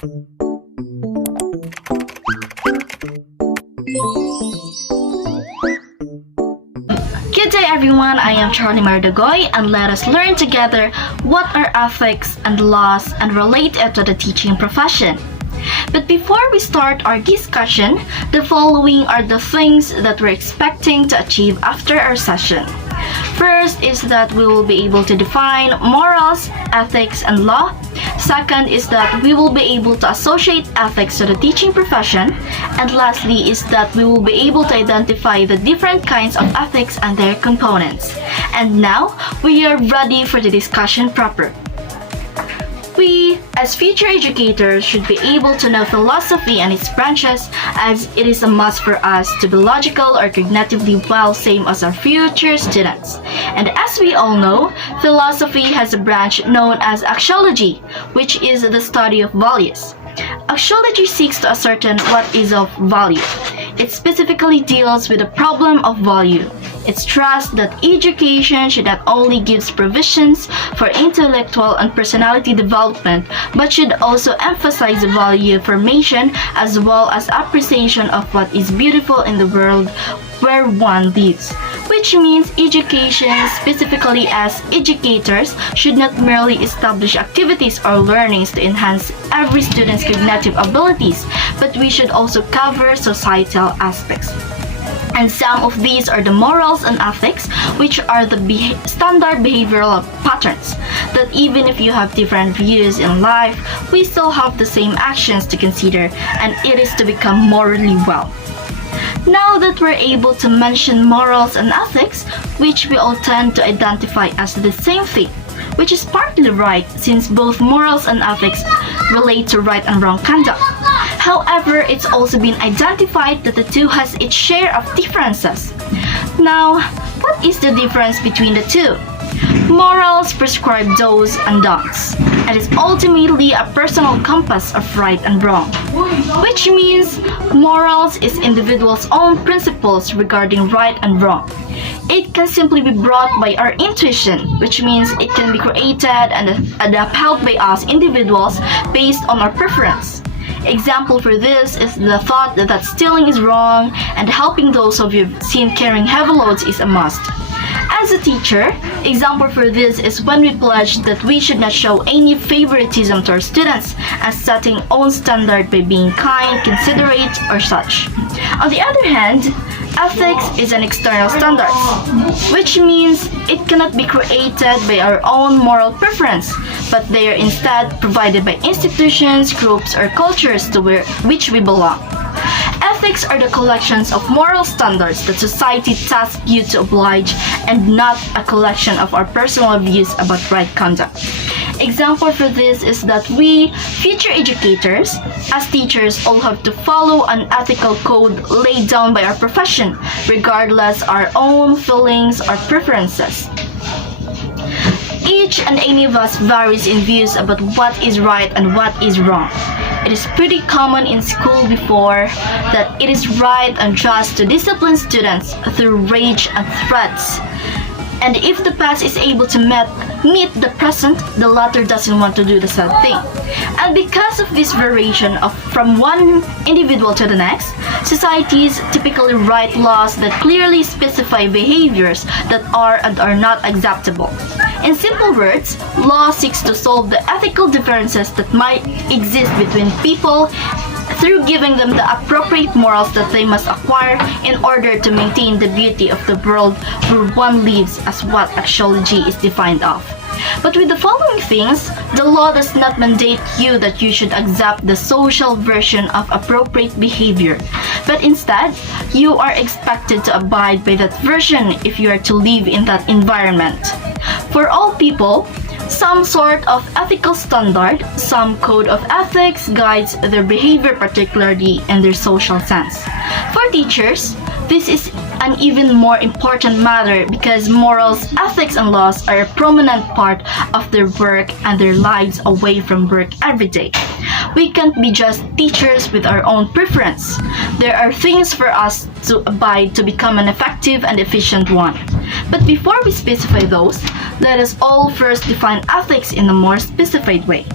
Good day everyone, I am Charlie Mardagoy and let us learn together what are ethics and laws and relate it to the teaching profession. But before we start our discussion, the following are the things that we're expecting to achieve after our session. First is that we will be able to define morals, ethics, and law. Second is that we will be able to associate ethics to the teaching profession. And lastly is that we will be able to identify the different kinds of ethics and their components. And now, we are ready for the discussion proper. We, as future educators, should be able to know philosophy and its branches, as it is a must for us to be logical or cognitively well, same as our future students. And as we all know, philosophy has a branch known as axiology, which is the study of values. Axiology seeks to ascertain what is of value. It specifically deals with the problem of value. It stressed that education should not only give provisions for intellectual and personality development, but should also emphasize value formation as well as appreciation of what is beautiful in the world where one lives. Which means education, specifically as educators, should not merely establish activities or learnings to enhance every student's cognitive abilities, but we should also cover societal aspects. And some of these are the morals and ethics, which are the standard behavioral patterns that even if you have different views in life, we still have the same actions to consider, and it is to become morally well. Now that we're able to mention morals and ethics, which we all tend to identify as the same thing, which is partly right since both morals and ethics relate to right and wrong conduct. However, it's also been identified that the two has its share of differences. Now, what is the difference between the two? Morals prescribe do's and don'ts. It is ultimately a personal compass of right and wrong, which means morals is individuals' own principles regarding right and wrong. It can simply be brought by our intuition, which means it can be created and upheld by us individuals based on our preference. Example for this is the thought that stealing is wrong and helping those of you seen carrying heavy loads is a must. As a teacher, example for this is when we pledge that we should not show any favoritism to our students as setting own standard by being kind, considerate, or such. On the other hand, ethics is an external standard, which means it cannot be created by our own moral preference, but they are instead provided by institutions, groups, or cultures to which we belong. Ethics are the collections of moral standards that society tasks you to oblige and not a collection of our personal views about right conduct. Example for this is that we, future educators, as teachers, all have to follow an ethical code laid down by our profession, regardless our own feelings or preferences. Each and any of us varies in views about what is right and what is wrong. It is pretty common in school before that it is right and just to discipline students through rage and threats. And if the past is able to meet the present, the latter doesn't want to do the same thing. And because of this variation from one individual to the next, societies typically write laws that clearly specify behaviors that are and are not acceptable. In simple words, law seeks to solve the ethical differences that might exist between people through giving them the appropriate morals that they must acquire in order to maintain the beauty of the world where one lives, as what axiology is defined of. But with the following things, the law does not mandate you that you should accept the social version of appropriate behavior, but instead, you are expected to abide by that version if you are to live in that environment. For all people, some sort of ethical standard, some code of ethics guides their behavior, particularly in their social sense. For teachers, this is an even more important matter because morals, ethics, and laws are a prominent part of their work and their lives away from work every day. We can't be just teachers with our own preference. There are things for us to abide to become an effective and efficient one. But before we specify those, let us all first define ethics in a more specified way.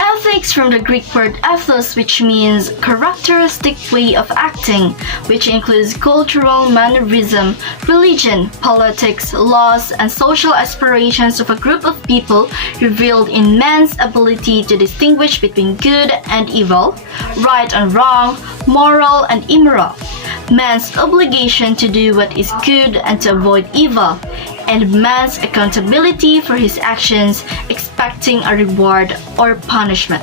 Ethics from the Greek word ethos, which means characteristic way of acting, which includes cultural mannerism, religion, politics, laws, and social aspirations of a group of people revealed in man's ability to distinguish between good and evil, right and wrong, moral and immoral, man's obligation to do what is good and to avoid evil, and man's accountability for his actions, expecting a reward or punishment.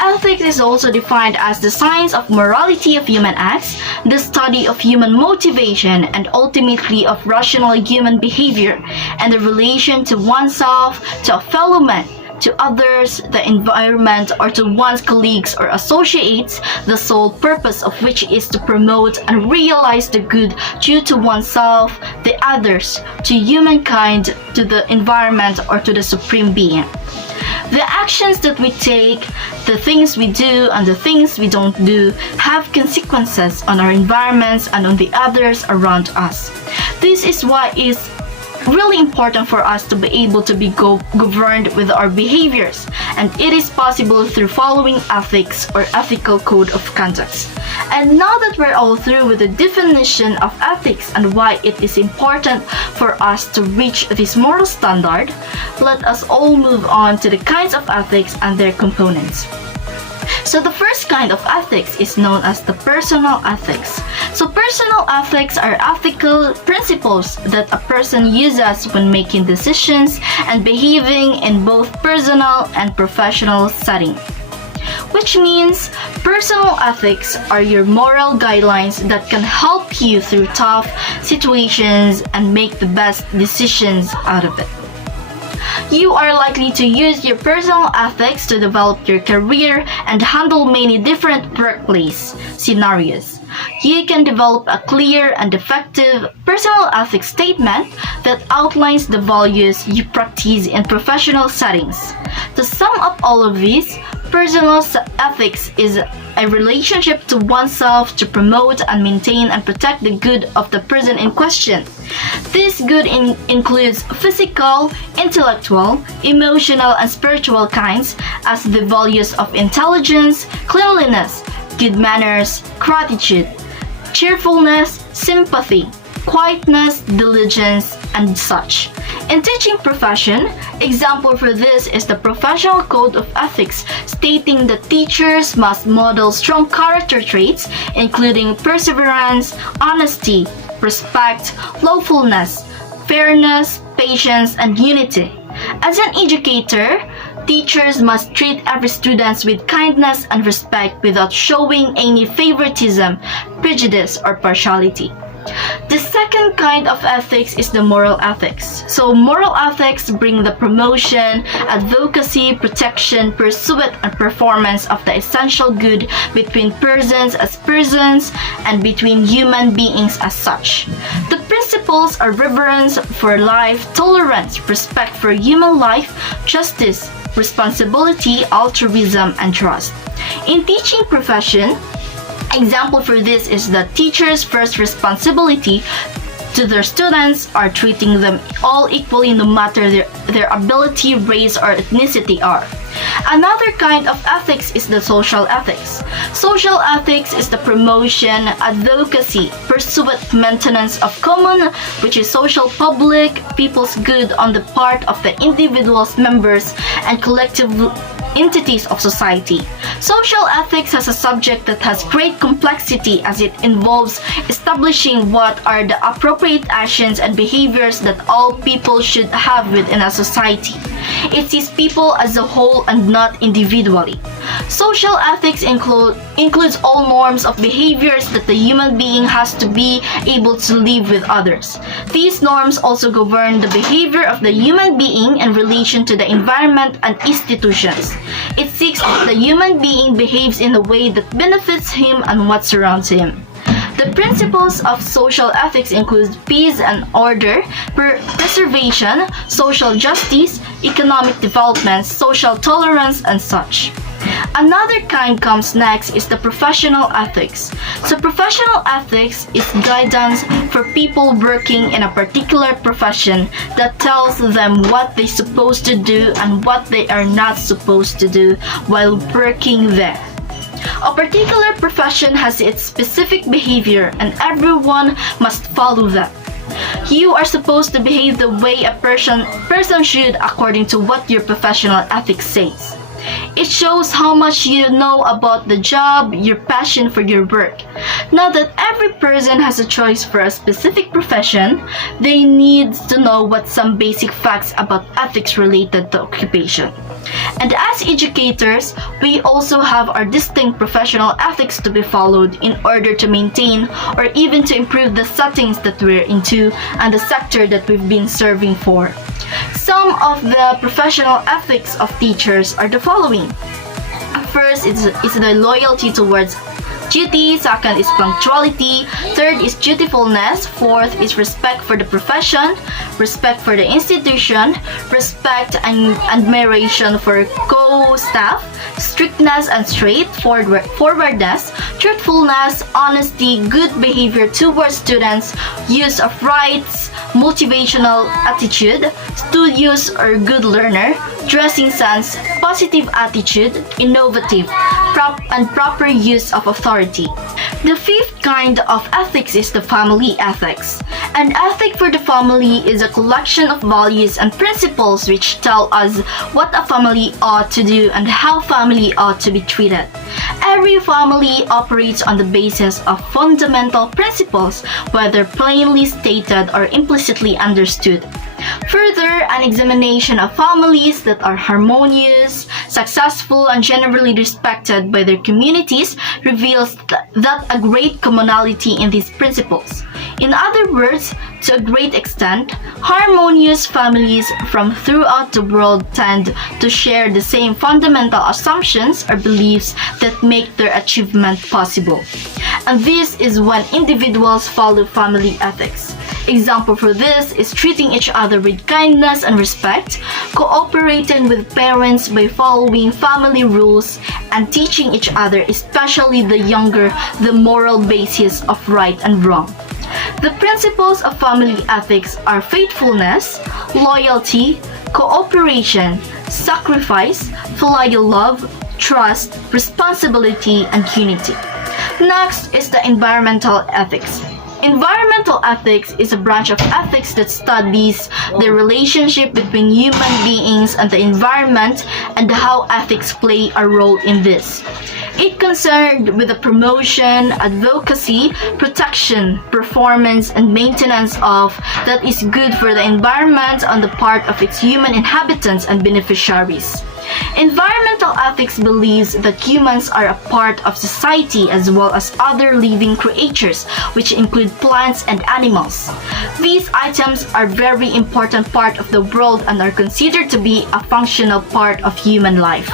Ethics is also defined as the science of morality of human acts, the study of human motivation, and ultimately of rational human behavior, and the relation to oneself, to a fellow man, to others, the environment, or to one's colleagues or associates, the sole purpose of which is to promote and realize the good due to oneself, the others, to humankind, to the environment, or to the supreme being. The actions that we take, the things we do, and the things we don't do have consequences on our environments and on the others around us. This is why it's really important for us to be able to be governed with our behaviors, and it is possible through following ethics or ethical code of conduct. And now that we're all through with the definition of ethics and why it is important for us to reach this moral standard, let us all move on to the kinds of ethics and their components. So the first kind of ethics is known as the personal ethics. So personal ethics are ethical principles that a person uses when making decisions and behaving in both personal and professional setting. Which means personal ethics are your moral guidelines that can help you through tough situations and make the best decisions out of it. You are likely to use your personal ethics to develop your career and handle many different workplace scenarios. You can develop a clear and effective personal ethics statement that outlines the values you practice in professional settings. To sum up all of these, personal ethics is a relationship to oneself to promote and maintain and protect the good of the person in question. This good includes physical, intellectual, emotional, and spiritual kinds as the values of intelligence, cleanliness, good manners, gratitude, cheerfulness, sympathy, quietness, diligence, and such. In teaching profession, example for this is the Professional Code of Ethics stating that teachers must model strong character traits including perseverance, honesty, respect, lawfulness, fairness, patience, and unity. As an educator, teachers must treat every student with kindness and respect without showing any favoritism, prejudice, or partiality. The second kind of ethics is the moral ethics. So moral ethics bring the promotion, advocacy, protection, pursuit, and performance of the essential good between persons as persons and between human beings as such. The principles are reverence for life, tolerance, respect for human life, justice, responsibility, altruism, and trust. In teaching profession, example for this is that teachers' first responsibility to their students are treating them all equally no matter their ability, race, or ethnicity are. Another kind of ethics is the social ethics. Social ethics is the promotion, advocacy, pursuit, maintenance of common, which is social public, people's good on the part of the individual's members and collective entities of society. Social ethics has a subject that has great complexity as it involves establishing what are the appropriate actions and behaviors that all people should have within a society. It sees people as a whole and not individually. Social ethics includes all norms of behaviors that the human being has to be able to live with others. These norms also govern the behavior of the human being in relation to the environment and institutions. It seeks that the human being behaves in a way that benefits him and what surrounds him. The principles of social ethics include peace and order, preservation, social justice, economic development, social tolerance, and such. Another kind comes next is the professional ethics. So professional ethics is guidance for people working in a particular profession that tells them what they're supposed to do and what they are not supposed to do while working there. A particular profession has its specific behavior and everyone must follow that. You are supposed to behave the way a person should according to what your professional ethics says. It shows how much you know about the job, your passion for your work. Now that every person has a choice for a specific profession, they need to know what some basic facts about ethics related to occupation. And as educators, we also have our distinct professional ethics to be followed in order to maintain or even to improve the settings that we're into and the sector that we've been serving for. Some of the professional ethics of teachers are the following. First is the loyalty towards duty, second is punctuality, third is dutifulness, fourth is respect for the profession, respect for the institution, respect and admiration for co-staff, strictness and straightforwardness, truthfulness, honesty, good behavior towards students, use of rights, motivational attitude, studious or good learner, dressing sense, positive attitude, innovative, and proper use of authority. The fifth kind of ethics is the family ethics. An ethic for the family is a collection of values and principles which tell us what a family ought to do and how family ought to be treated. Every family operates on the basis of fundamental principles, whether plainly stated or implicitly understood. Further, an examination of families that are harmonious, successful, and generally respected by their communities reveals that a great commonality in these principles. In other words, to a great extent, harmonious families from throughout the world tend to share the same fundamental assumptions or beliefs that make their achievement possible. And this is when individuals follow family ethics. Example for this is treating each other with kindness and respect, cooperating with parents by following family rules, and teaching each other, especially the younger, the moral basis of right and wrong. The principles of family ethics are faithfulness, loyalty, cooperation, sacrifice, filial love, trust, responsibility, and unity. Next is the environmental ethics. Environmental ethics is a branch of ethics that studies the relationship between human beings and the environment and how ethics play a role in this. It concerned with the promotion, advocacy, protection, performance, and maintenance of that is good for the environment on the part of its human inhabitants and beneficiaries. Environmental ethics believes that humans are a part of society as well as other living creatures, which include plants and animals. These items are very important part of the world and are considered to be a functional part of human life.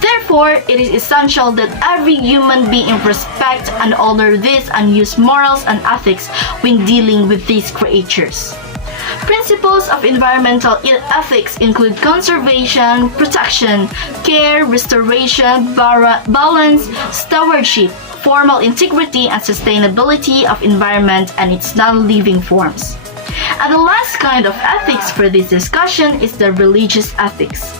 Therefore, it is essential that every human being respect and honor this and use morals and ethics when dealing with these creatures. Principles of environmental ethics include conservation, protection, care, restoration, balance, stewardship, formal integrity, and sustainability of environment and its non-living forms. And the last kind of ethics for this discussion is the religious ethics.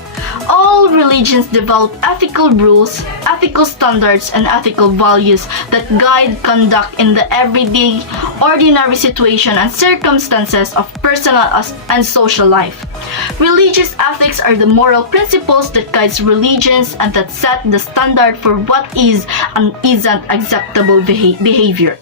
All religions develop ethical rules, ethical standards, and ethical values that guide conduct in the everyday, ordinary situation and circumstances of personal and social life. Religious ethics are the moral principles that guides religions and that set the standard for what is and isn't acceptable behavior.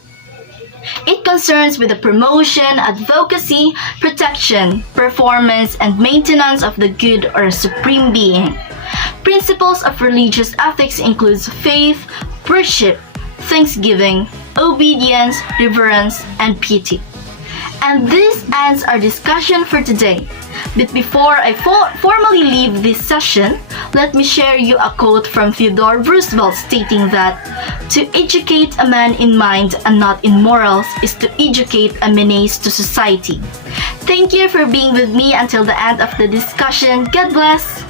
It concerns with the promotion, advocacy, protection, performance, and maintenance of the good or supreme being. Principles of religious ethics includes faith, worship, thanksgiving, obedience, reverence, and piety. And this ends our discussion for today. But before I formally leave this session, let me share you a quote from Theodore Roosevelt stating that, "To educate a man in mind and not in morals is to educate a menace to society." Thank you for being with me until the end of the discussion. God bless!